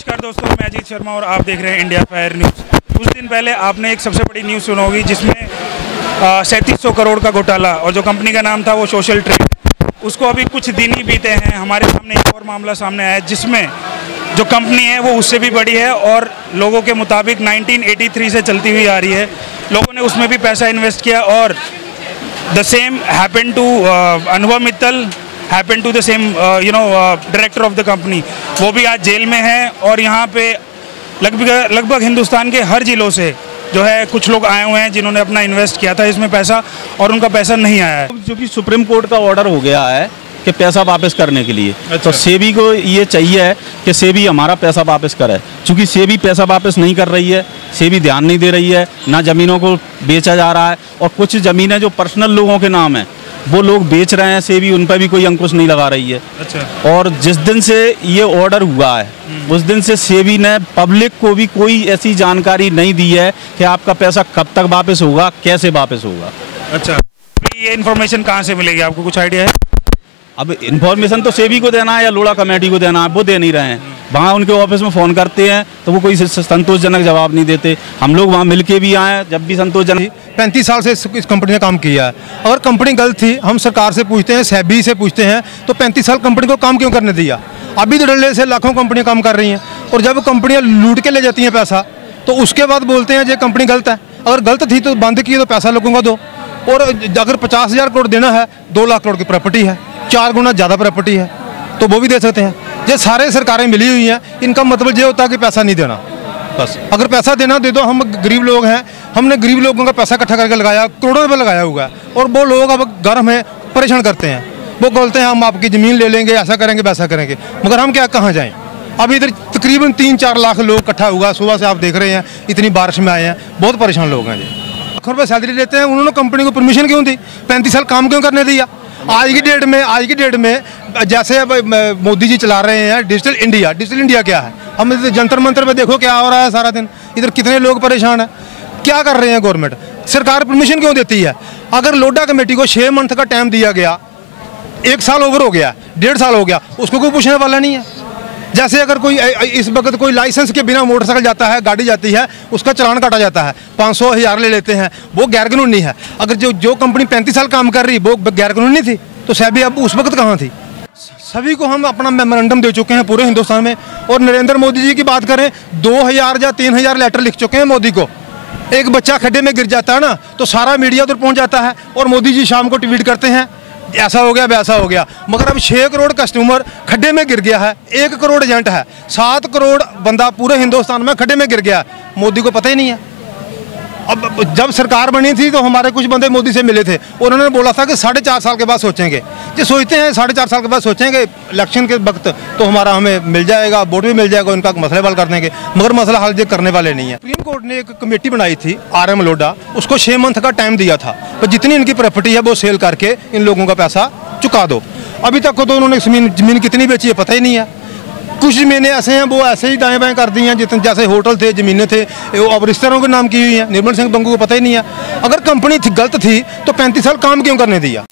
नमस्कार दोस्तों, मैं अजीत शर्मा और आप देख रहे हैं इंडिया फायर न्यूज़। कुछ दिन पहले आपने एक सबसे बड़ी न्यूज़ सुनी होगी जिसमें 3700 करोड़ का घोटाला, और जो कंपनी का नाम था वो सोशल ट्रेड, उसको अभी कुछ दिन ही बीते हैं, हमारे सामने एक और मामला सामने आया है जिसमें जो कंपनी है वो उससे भी बड़ी है और लोगों के मुताबिक 1983 से चलती हुई आ रही है। लोगों ने उसमें भी पैसा इन्वेस्ट किया और the same happen to Anubhav Mittal, happen to the same director of the company. वो भी आज जेल में है और यहाँ पे लगभग हिंदुस्तान के हर जिलों से जो है कुछ लोग आए हुए हैं जिन्होंने अपना इन्वेस्ट किया था इसमें पैसा और उनका पैसा नहीं आया है। क्योंकि सुप्रीम कोर्ट का ऑर्डर हो गया है कि पैसा वापस करने के लिए। अच्छा। तो सेबी को ये चाहिए है कि सेबी हमारा पैसा वापस करे। चूँकि सेबी पैसा वापस नहीं कर रही है, सेबी ध्यान नहीं दे रही है, ना ज़मीनों को बेचा जा रहा है, और कुछ ज़मीनें जो पर्सनल लोगों के नाम है वो लोग बेच रहे हैं, सेबी उन पर भी कोई अंकुश नहीं लगा रही है। अच्छा। और जिस दिन से ये ऑर्डर हुआ है उस दिन से सेबी ने पब्लिक को भी कोई ऐसी जानकारी नहीं दी है कि आपका पैसा कब तक वापस होगा, कैसे वापस होगा। अच्छा, ये इन्फॉर्मेशन कहाँ से मिलेगी, आपको कुछ आइडिया है? अब इन्फॉर्मेशन तो सेबी को देना है या लोढ़ा कमेटी को देना है, वो दे नहीं रहे हैं। वहाँ उनके ऑफिस में फ़ोन करते हैं तो वो कोई संतोषजनक जवाब नहीं देते। हम लोग वहाँ मिल के भी आए, जब भी संतोषजनक। 35 साल से इस कंपनी ने काम किया है। अगर कंपनी गलत थी, हम सरकार से पूछते हैं, सेबी से पूछते हैं, तो 35 साल कंपनी को काम क्यों करने दिया? अभी तो डंडे से लाखों कंपनियाँ काम कर रही हैं, और जब कंपनियाँ लूट के ले जाती हैं पैसा तो उसके बाद बोलते हैं ये कंपनी गलत है। अगर गलत थी तो बंद की तो पैसा लोगों को दो। और अगर 50,000 करोड़ देना है, 2 लाख करोड़ की प्रॉपर्टी है, 4 गुना ज़्यादा प्रॉपर्टी है, तो वो भी दे सकते हैं। ये सारे सरकारें मिली हुई हैं, इनका मतलब ये होता है कि पैसा नहीं देना। बस अगर पैसा देना दे दो। हम गरीब लोग हैं, हमने गरीब लोगों का पैसा इकट्ठा करके लगाया, करोड़ों रुपये लगाया हुआ है, और वो लोग अब घर में परेशान करते हैं। वो बोलते हैं हम आपकी ज़मीन ले लेंगे, ऐसा करेंगे वैसा करेंगे, मगर हम क्या कहाँ जाएँ? अभी इधर तकरीबन 3-4 लाख लोग इकट्ठा हुआ, सुबह से आप देख रहे हैं, इतनी बारिश में आए हैं, बहुत परेशान लोग हैं। जी लाखों रुपये सैलरी लेते हैं, उन्होंने कंपनी को परमिशन क्यों दी? 35 साल काम क्यों करने दिया? आज की डेट में जैसे अब मोदी जी चला रहे हैं डिजिटल इंडिया क्या है? हम जंतर मंतर पे देखो क्या हो रहा है सारा दिन, इधर कितने लोग परेशान हैं। क्या कर रहे हैं गवर्नमेंट? सरकार परमिशन क्यों देती है? अगर लोढ़ा कमेटी को 6 मंथ का टाइम दिया गया, 1 साल ओवर हो गया, 1.5 साल हो गया, उसको कोई पूछने वाला नहीं है। जैसे अगर कोई इस वक्त कोई लाइसेंस के बिना मोटरसाइकिल जाता है, गाड़ी जाती है, उसका चालान काटा जाता है, 500-1000 ले लेते हैं, वो गैर कानूनी है। अगर जो कंपनी 35 साल काम कर रही वो गैर कानूनी थी तो सेबी अब उस वक्त कहाँ थी? सभी को हम अपना मेमोरेंडम दे चुके हैं पूरे हिंदुस्तान में। और नरेंद्र मोदी जी की बात करें, 2000 या 3000 लेटर लिख चुके हैं मोदी को। एक बच्चा खड्डे में गिर जाता है ना तो सारा मीडिया उधर पहुँच जाता है और मोदी जी शाम को ट्वीट करते हैं ऐसा हो गया वैसा हो गया। मगर अब 6 करोड़ कस्टमर खड्डे में गिर गया है, 1 करोड़ एजेंट है, 7 करोड़ बंदा पूरे हिंदुस्तान में खड्डे में गिर गया, मोदी को पता ही नहीं है। अब जब सरकार बनी थी तो हमारे कुछ बंदे मोदी से मिले थे, उन्होंने बोला था कि 4.5 साल के बाद सोचेंगे। जो सोचते हैं 4.5 साल के बाद सोचेंगे इलेक्शन के वक्त तो हमारा हमें मिल जाएगा, वोट भी मिल जाएगा, उनका मसले हल कर देंगे, मगर मसला हल ये करने वाले नहीं है। सुप्रीम कोर्ट ने एक कमेटी बनाई थी RM लोढ़ा, उसको 6 मंथ का टाइम दिया था, तो जितनी इनकी प्रॉपर्टी है वो सेल करके इन लोगों का पैसा चुका दो। अभी तक तो उन्होंने ज़मीन कितनी बेची है पता ही नहीं है। कुछ ज़मीनें ऐसे हैं वो ऐसे ही दाएं बाएं कर दी हैं, जितने जैसे होटल थे, ज़मीनें थे, वो अब रिश्तेदारों के नाम की हुई हैं। निर्मल सिंह बंगू को पता ही नहीं है। अगर कंपनी गलत थी तो 35 साल काम क्यों करने दिया?